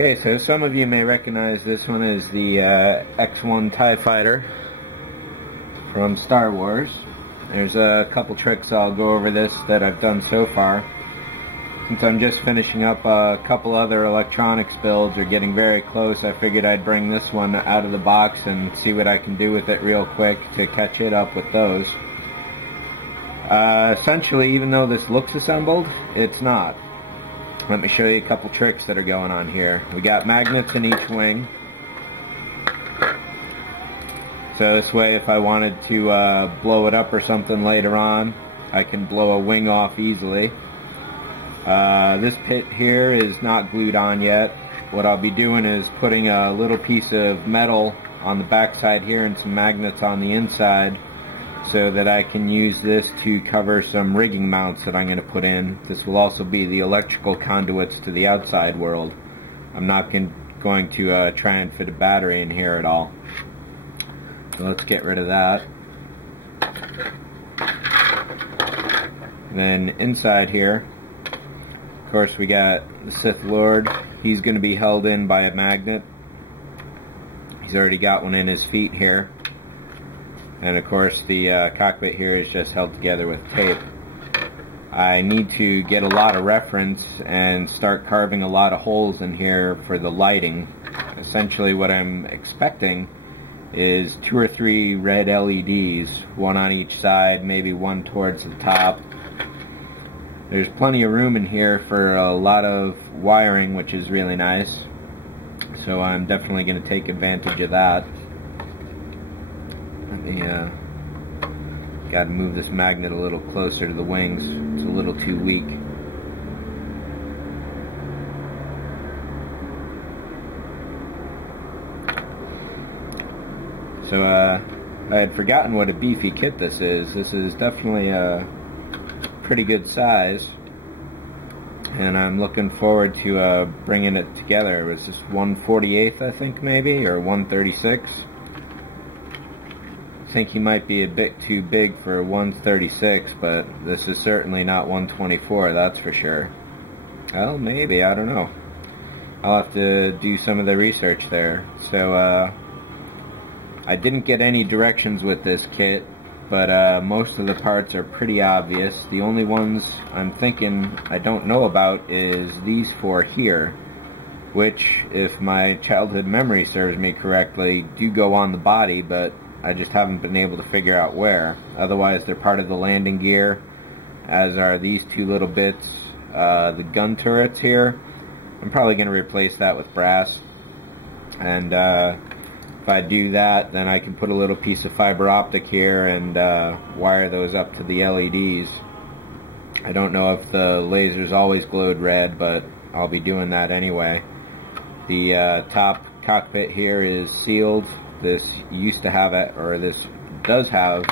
Okay, so some of you may recognize this one as the X1 TIE Fighter from Star Wars. There's a couple tricks I'll go over this that I've done so far. Since I'm just finishing up a couple other electronics builds or getting very close, I figured I'd bring this one out of the box and see what I can do with it real quick to catch it up with those. Essentially, even though this looks assembled, it's not. Let me show you a couple tricks that are going on here. We got magnets in each wing. So this way, if I wanted to blow it up or something later on, I can blow a wing off easily. This pit here is not glued on yet. What I'll be doing is putting a little piece of metal on the back side here and some magnets on the inside so that I can use this to cover some rigging mounts that I'm going to put in. This will also be the electrical conduits to the outside world. I'm not going to try and fit a battery in here at all. So let's get rid of that. And then inside here, of course, we got the Sith Lord. He's going to be held in by a magnet. He's already got one in his feet here. And of course, the cockpit here is just held together with tape. I need to get a lot of reference and start carving a lot of holes in here for the lighting. Essentially, what I'm expecting is 2 or 3 red LEDs, one on each side, maybe one towards the top. There's plenty of room in here for a lot of wiring, which is really nice. So I'm definitely going to take advantage of that. Let me, got to move this magnet a little closer to the wings. It's a little too weak. So I had forgotten what a beefy kit this is. This is definitely a pretty good size, and I'm looking forward to bringing it together. It was just 1/48, I think, maybe, or 1/36. I think he might be a bit too big for 1/36, but this is certainly not 1/24, that's for sure. Well, maybe, I don't know. I'll have to do some of the research there. So I didn't get any directions with this kit, but most of the parts are pretty obvious. The only ones I'm thinking I don't know about is these 4 here, which, if my childhood memory serves me correctly, do go on the body, but I just haven't been able to figure out where. Otherwise, they're part of the landing gear, as are these 2 little bits. The gun turrets here, I'm probably going to replace that with brass, and if I do that, then I can put a little piece of fiber optic here and wire those up to the LEDs. I don't know if the lasers always glowed red, but I'll be doing that anyway. The top cockpit here is sealed. This used to have it, or this does have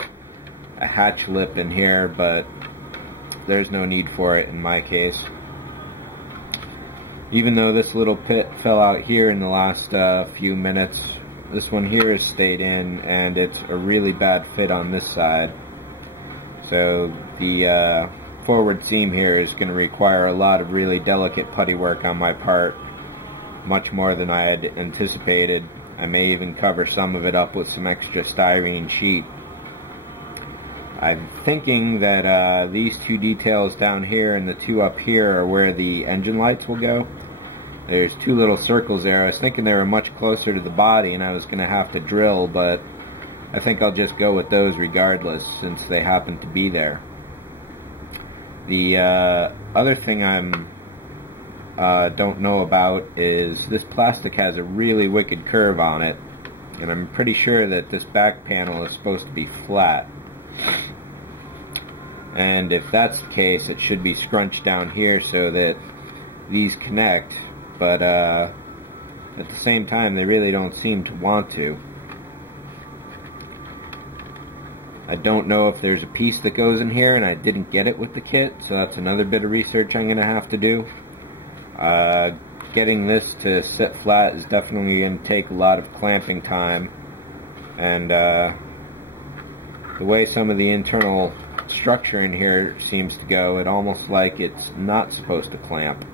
a hatch lip in here, but there's no need for it in my case. Even though this little pit fell out here in the last few minutes, this one here has stayed in, and it's a really bad fit on this side. So the forward seam here is going to require a lot of really delicate putty work on my part, much more than I had anticipated. I may even cover some of it up with some extra styrene sheet. I'm thinking that these 2 details down here and the 2 up here are where the engine lights will go. There's 2 little circles there. I was thinking they were much closer to the body and I was going to have to drill, but I think I'll just go with those regardless, since they happen to be there. The other thing I'm don't know about is this plastic has a really wicked curve on it, and I'm pretty sure that this back panel is supposed to be flat. And if that's the case, it should be scrunched down here so that these connect, but at the same time they really don't seem to want to. I don't know if there's a piece that goes in here and I didn't get it with the kit, so that's another bit of research I'm going to have to do. Getting this to sit flat is definitely going to take a lot of clamping time, and the way some of the internal structure in here seems to go, it almost like it's not supposed to clamp.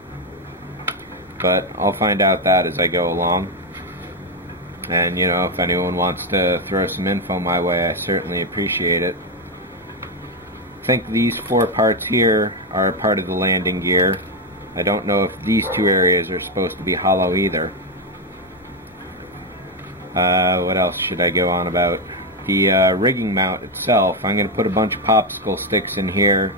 but I'll find out that as I go along. And, you know, if anyone wants to throw some info my way, I certainly appreciate it. I think these 4 parts here are part of the landing gear. I don't know if these 2 areas are supposed to be hollow either. What else should I go on about? The rigging mount itself, I'm going to put a bunch of popsicle sticks in here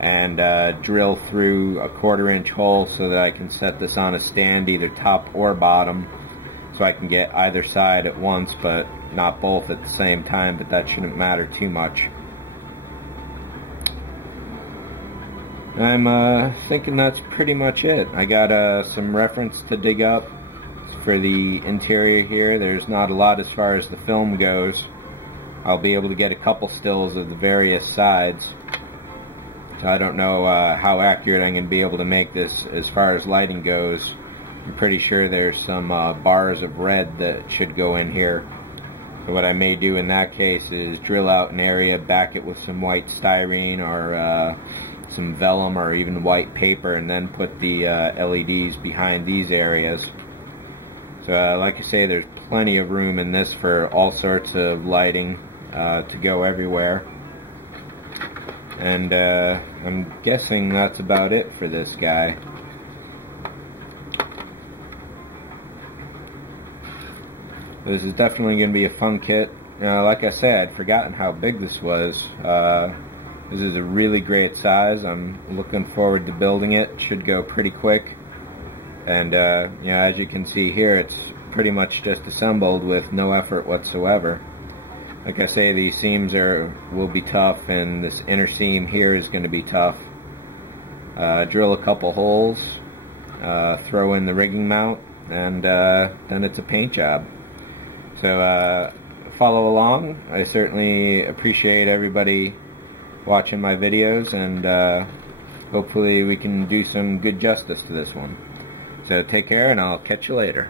and drill through a 1/4 inch hole so that I can set this on a stand, either top or bottom, so I can get either side at once, but not both at the same time, but that shouldn't matter too much. I'm thinking that's pretty much it. I got some reference to dig up for the interior here. There's not a lot as far as the film goes. I'll be able to get a couple stills of the various sides. So I don't know how accurate I'm going to be able to make this as far as lighting goes. I'm pretty sure there's some bars of red that should go in here. So what I may do in that case is drill out an area, back it with some white styrene or some vellum or even white paper, and then put the LEDs behind these areas. So like I say, there's plenty of room in this for all sorts of lighting to go everywhere. And I'm guessing that's about it for this guy. This is definitely going to be a fun kit. Like I said, I'd forgotten how big this was. This is a really great size. I'm looking forward to building it. It should go pretty quick. And you know, as you can see here, it's pretty much just assembled with no effort whatsoever. Like I say, these seams will be tough, and this inner seam here is going to be tough. Drill a couple holes, throw in the rigging mount, and then it's a paint job. So follow along. I certainly appreciate everybody watching my videos, and hopefully we can do some good justice to this one. So take care, and I'll catch you later.